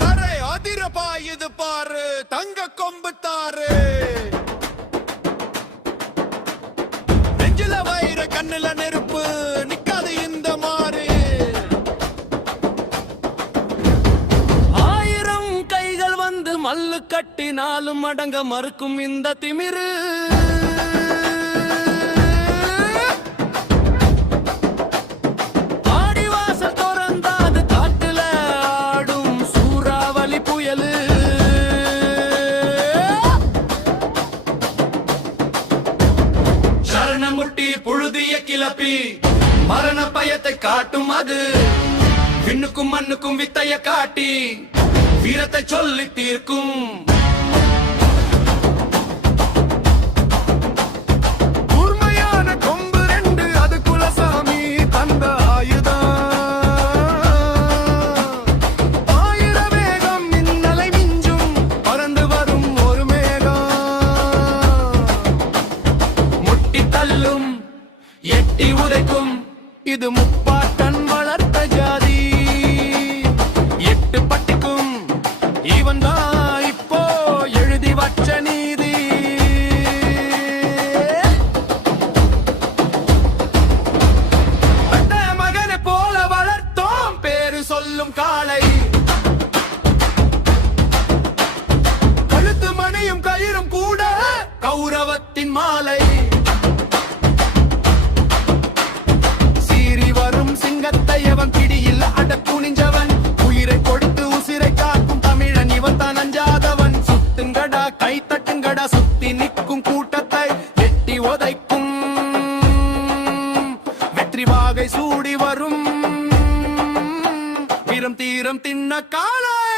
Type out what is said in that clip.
தரை அதிர பாயுது பாரு தங்க கொம்பு தாரு நெஞ்சில வயிற கண்ணுல நெருப்பு நிக்காது இந்த மாறு ஆயிரம் கைகள் வந்து மல்லு கட்டினாலும் அடங்க மறுக்கும் இந்த திமிரு முட்டி புழுதிய கிளப்பி மரண பயத்தை காட்டும் அது விண்ணுக்கும் மண்ணுக்கும் வித்தைய காட்டி வீரத்தை சொல்லி தீர்க்கும் கூர்மையான கொம்பு ரெண்டு அது குலசாமி தந்த ஆயுதம் ஆயிர வேகம் மின்னலை மிஞ்சும் பறந்து வரும் ஒரு மேகம் முட்டி தள்ளும் எட்டி உதைக்கும் இது முப்பாட்டன் வளர்த்த ஜாதி எட்டு பட்டிக்கும் இவன் தான் இப்போ எழுதி வச்ச நீதி மகனை போல வளர்த்தோம் பேரு சொல்லும் காளை கழுத்து மணியும் கயிறும் கூட கௌரவத்தின் மாலை சிங்கத்தையவன் பிடியில் அடக்குனிஞ்சவன் உயிரை கொடுத்து உசிரை காக்கும் தமிழன் இவன் தான் அஞ்சாதவன் சுத்துங்கடா கை தட்டுங்கடா சுத்தி நிற்கும் கூட்டத்தை வெட்டி உதைக்கும் வெற்றி வாகை சூடி வரும் வீரம் தீரம் தின்ன காலை